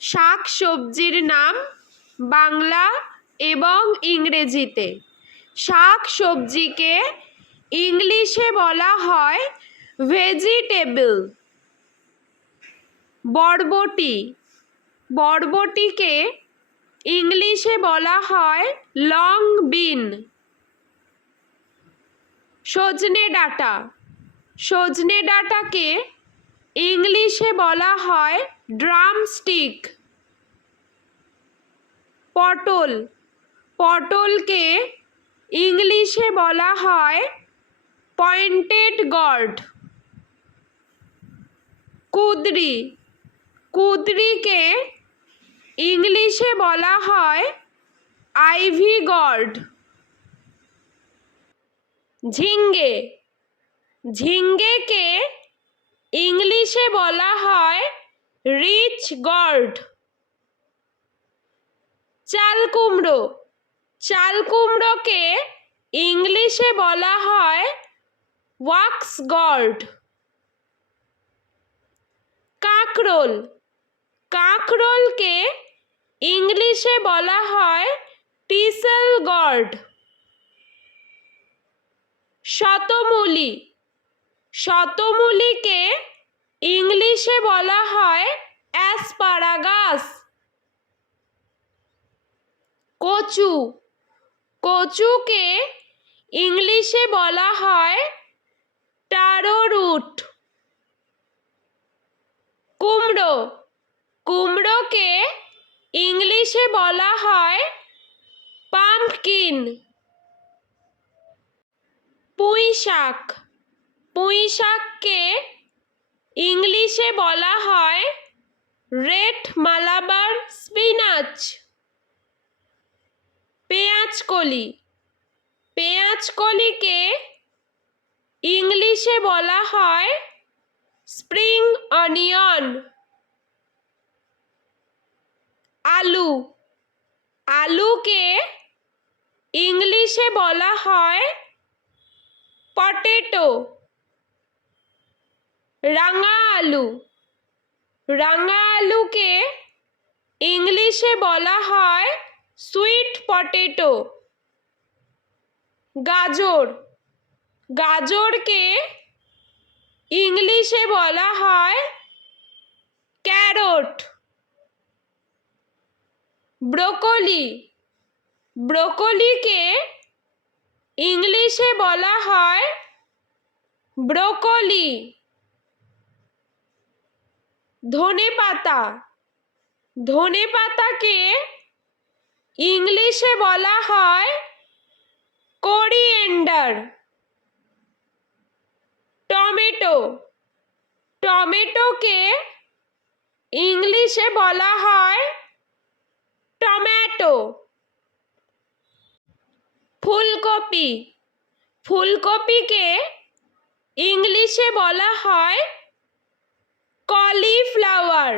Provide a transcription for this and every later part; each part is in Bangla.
শাক সবজির নাম বাংলা এবং ইংরেজিতে। শাক সবজিকে ইংলিশে বলা হয় ভেজিটেবল। বরবটি, বরবটিকে ইংলিশে বলা হয় লং বিন। সজনে ডাঁটা, সজনে ডাঁটাকে ইংলিশে বলা হয় ড্রামস্টিক। পটল, পটলকে ইংলিশে বলা হয় পয়েন্টেড গর্ড। কুঁদরি, কুঁদরিকে ইংলিশে বলা হয় আইভি গর্ড। ঝিঙ্গে, ঝিঙ্গেকে ইংলিশে বলা হয় রিচ গর্ড। চাল কুমড়ো, চাল কুমড়োকে ইংলিশে বলা হয় ওয়াক্স গর্ড। কাঁকরোল, কাঁকরোলকে ইংলিশে বলা হয় টিসেল গর্ড। শতমূলি, শতমূলিকে ইংলিশে বলা হয় অ্যাসপারাগাস। কচু, কচুকে ইংলিশে বলা হয় টারো রুট। কুমড়ো, কুমড়োকে ইংলিশে বলা হয় পাম্পকিন। পুঁই শাক, পুঁই শাককে ইংলিশে বলা হয় রেড মালাবার স্পিনাচ। পেঁয়াজকলি, পেঁয়াজকলিকে ইংলিশে বলা হয় স্প্রিং অনিয়ন। আলু, আলুকে ইংলিশে বলা হয় পটেটো। রাঙা আলু, রাঙা আলুকে ইংলিশে বলা হয় সুইট পটেটো। গাজর, গাজরকে ইংলিশে বলা হয় ক্যারট। ব্রোকলি, ব্রোকলিকে ইংলিশে বলা হয় ব্রোকলি। ধনেপাতা, ধনেপাতাকে ইংলিশে বলা হয় কোরিয়েন্ডার। টমেটো, টমেটোকে ইংলিশে বলা হয় টমেটো। ফুলকপি, ফুলকপিকে ইংলিশে বলা হয় কলিফ্লাওয়ার।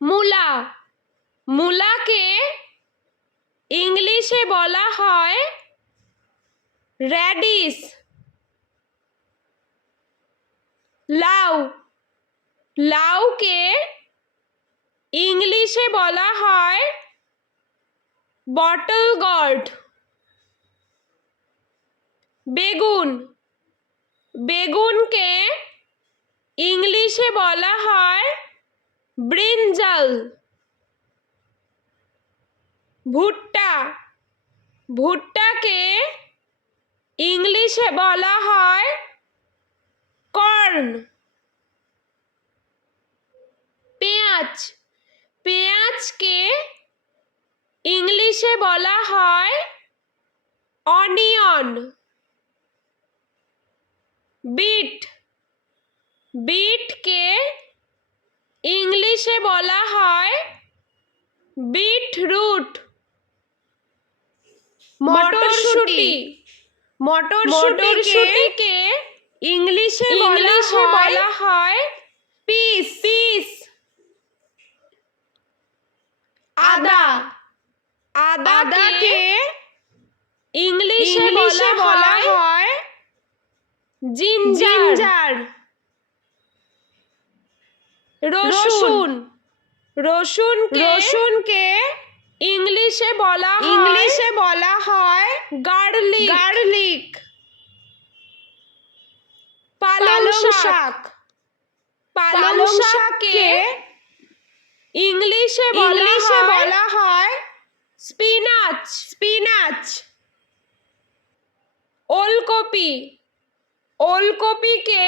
মূলা, মূলাকে ইংলিশে বলা হয় র্যাডিশ। লাউ, লাউকে ইংলিশে বলা হয় বটল গর্ড। বেগুন, বেগুনকে ইংলিশে বলা হয় ব্রিনজাল। ভুট্টা, ভুট্টাকে ইংলিশে বলা হয় কর্ন। পেঁয়াজ, পেঁয়াজকে ইংলিশে বলা হয় অনিয়ন। বিট, বিটকে ইংলিশে বলা হয় বিটরুট। মটরশুঁটি, মটরশুঁটিকে ইংলিশে বলা হয় পিস। পিস। আদা, আদাকে ইংলিশে বলা হয় জিঞ্জার। রসুন। রসুনকে ইংলিশে বলা হয় গার্লিক। পালং শাক। পালং শাককে ইংলিশে বলা হয় স্পিনাচ। ওলকপিকে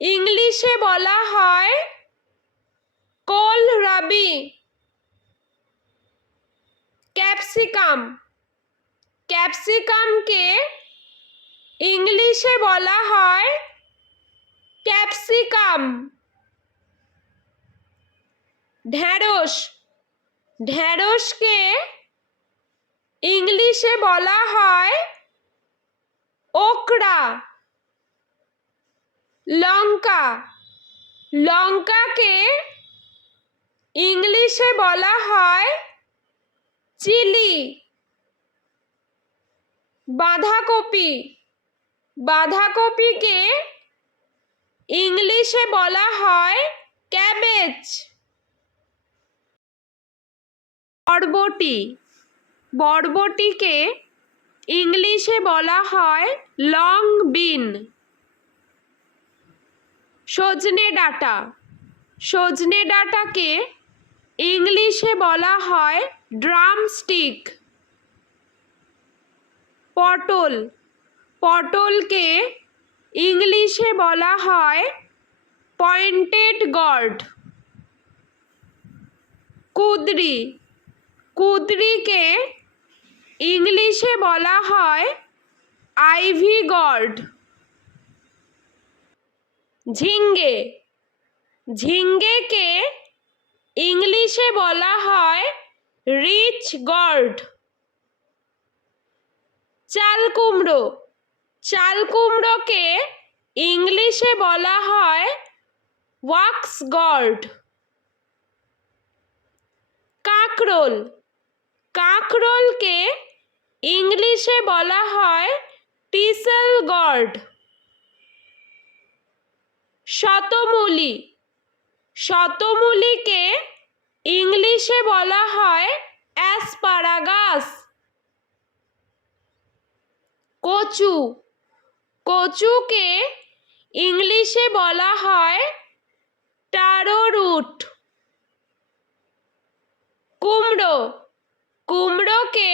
ইংলিশে বলা হয় কোলরাবি। ক্যাপসিকামকে ইংলিশে বলা হয় ক্যাপসিকাম। ঢেঁড়সকে ইংলিশে বলা হয় ওকরা। লঙ্কাকে ইংলিশে বলা হয় চিলি। বাঁধাকপিকে ইংলিশে বলা হয় ক্যাবেজ। বরবটিকে ইংলিশে বলা হয় লং বিন। সজনে ডাঁটাকে ইংলিশে বলা হয় ড্রামস্টিক। পটলকে ইংলিশে বলা হয় পয়েন্টেড গর্ড। কুঁদরিকে ইংলিশে বলা হয় আইভি গর্ড। ঝিঙ্গেকে ইংলিশে বলা হয় রিচ গর্ড। চালকুমড়োকে ইংলিশে বলা হয় ওয়াক্স গর্ড। কাঁকরোলকে ইংলিশে বলা হয় টিসেল গর্ড। শতমূলিকে ইংলিশে বলা হয় অ্যাসপারাগাস। কচুকে ইংলিশে বলা হয় টারো রুট। কুমড়োকে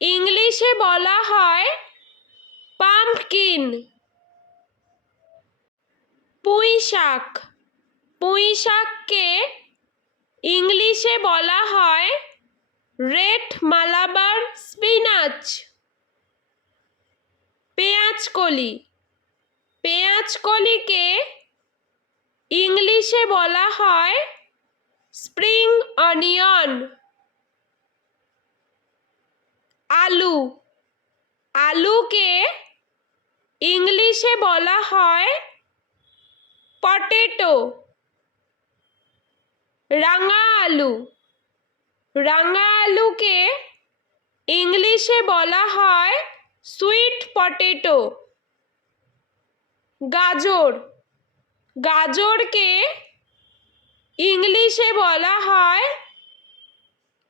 ইংলিশে বলা হয় পাম্পকিন। পুঁইশাককে ইংলিশে বলা হয় রেড মালাবার স্পিনাচ। পেঁয়াজকলিকে ইংলিশে বলা হয় স্প্রিং অনিয়ন। আলুকে ইংলিশে বলা হয় পটেটো। রাঙা আলুকে ইংলিশে বলা হয় সুইট পটেটো। গাজরকে ইংলিশে বলা হয়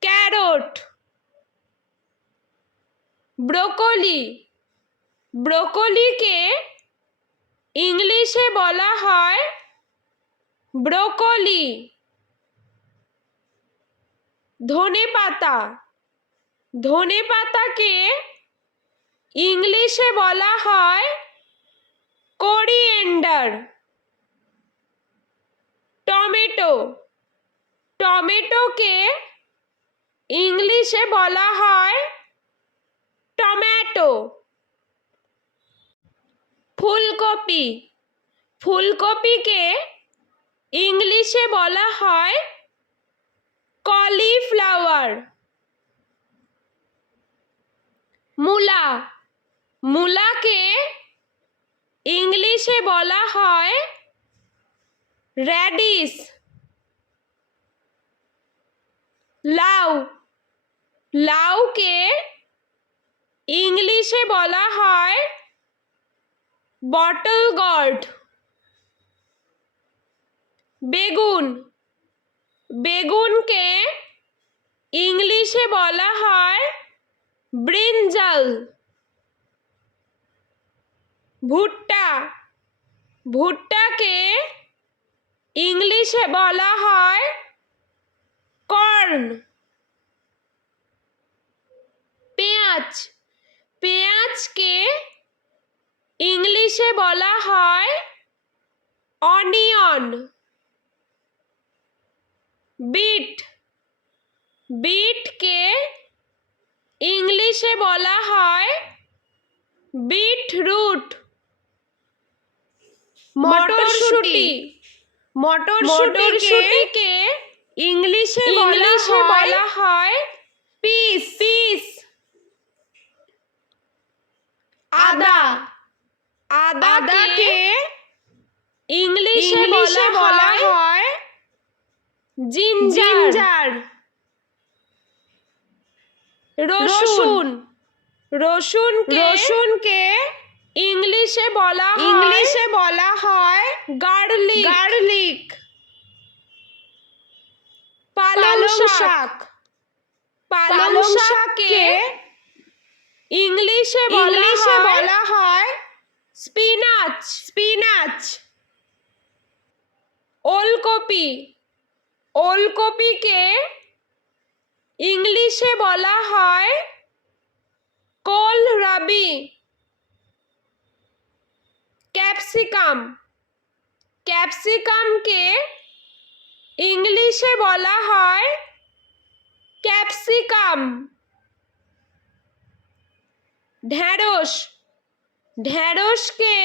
ক্যারট। ব্রোকলিকে ইংলিশে বলা হয় ব্রোকলি। ধনেপাতাকে ইংলিশে বলা হয় কোরিয়েন্ডার। টমেটোকে ইংলিশে বলা হয় টমেটো। ফুলকপিকে ইংলিশে বলা হয় কলিফ্লাওয়ার। মূলাকে ইংলিশে বলা হয় র্যাডিশ। লাউকে ইংলিশে বলা হয় বটল গর্ড। বেগুন বেগুনকে ইংলিশে বলা হয় ব্রিনজাল। ভুট্টা ভুট্টাকে ইংলিশে বলা হয় কর্ন। পেঁয়াজ পেঁয়াজকে ইংলিশে বলা হয় অনিয়ন। বিট বিটকে ইংলিশে বলা হয় বিটরুট। মটরশুঁটি মটরশুঁটিকে ইংলিশে বলা হয় পিস। আদা আদাকে ইংলিশে বলা হয় জিঞ্জার। রসুনকে ইংলিশে বলা হয় গার্লিক। পালং শাককে ইংলিশে বলা হয় স্পিনাচ। ওলকপিকে ইংলিশে বলা হয় কোলরাবি। ক্যাপসিকামকে ইংলিশে বলা হয় ক্যাপসিকাম। ঢেঁড়সকে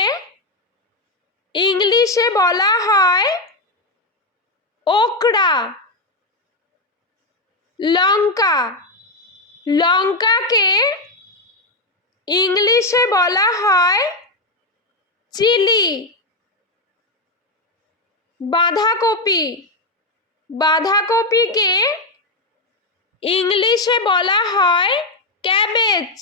ইংলিশে বলা হয় ওকরা। লঙ্কাকে ইংলিশে বলা হয় চিলি। বাঁধাকপিকে ইংলিশে বলা হয় ক্যাবেজ।